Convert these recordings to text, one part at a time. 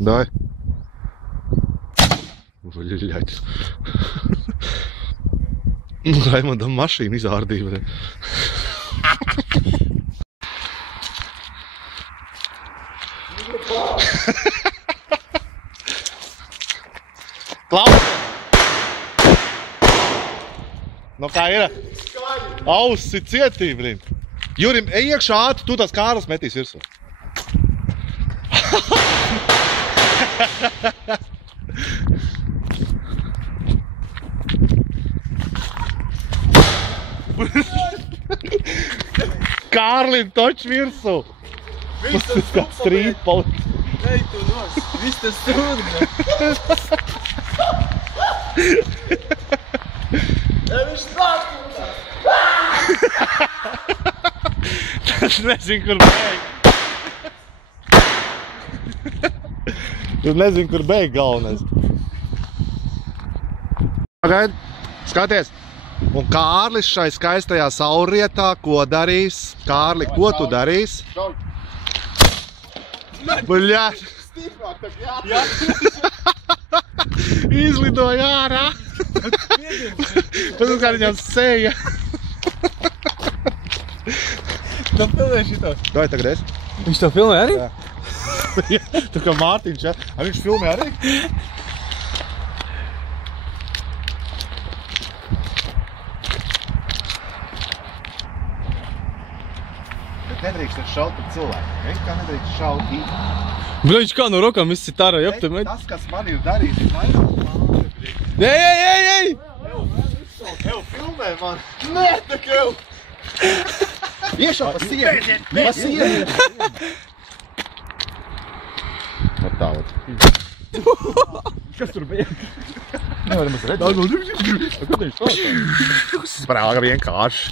Давай. Блядь. Raimondam mašīnu izārdīja. Klaus! Nu kā ir? Auss ir cietī, blin. Jurim, ej iekšā ātri, tu tās Kārlis metīs virsū. Kārlim toč virsū. Tas kā strīt paliks. Ej, tu nos. Viss tas strūdni. Viņš slāpj. Tas nezinu, kur beig. Tu nezinu, kur beig galvenais. Pagaid, skaties. Un Kārlis šai skaistajā saulrietā, ko darīs? Kārli, ko tu darīs? Bļāt! Stiprāk, tak jā. Izlidoja ārā! Pēc kā viņam seja. Tu filmē šito? Dai tagad es. Viņš to filmē arī? Jā. Tu kā Mārtiņš, jā? A viņš filmē arī? Bet nedrīkst šaut par cilvēku. Viņš kā nedrīkst šaut īsti. Bļa, viņš kā no rokām izsit ārā, jop, te met. Tas, kas man ir darījis, ir mainās. Ej! Ev, filmē man! Nē, tak jau! Iešā pa sienu! Pa sienu! Ar tālāk. Kas tur bija? Nevaram es redzēt. Kad viņš tā? Sprāga vienkārši.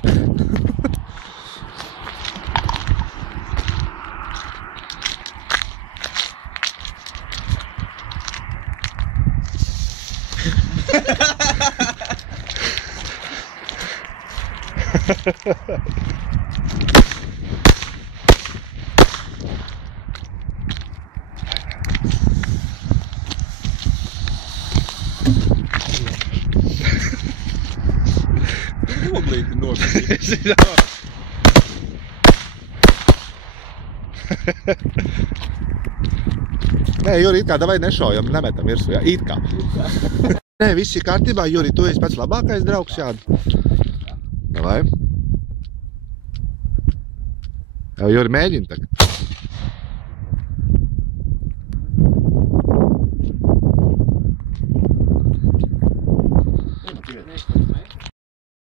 Noglīti noglīti. Nē, Juri, it kā davai nešaujam, nemetam virsū, jā, it kā. Nē, viss ir kārtībā, Juri, tu esi pats labākais draugs, jā. Davai. Jā, Juri, mēģini tagad.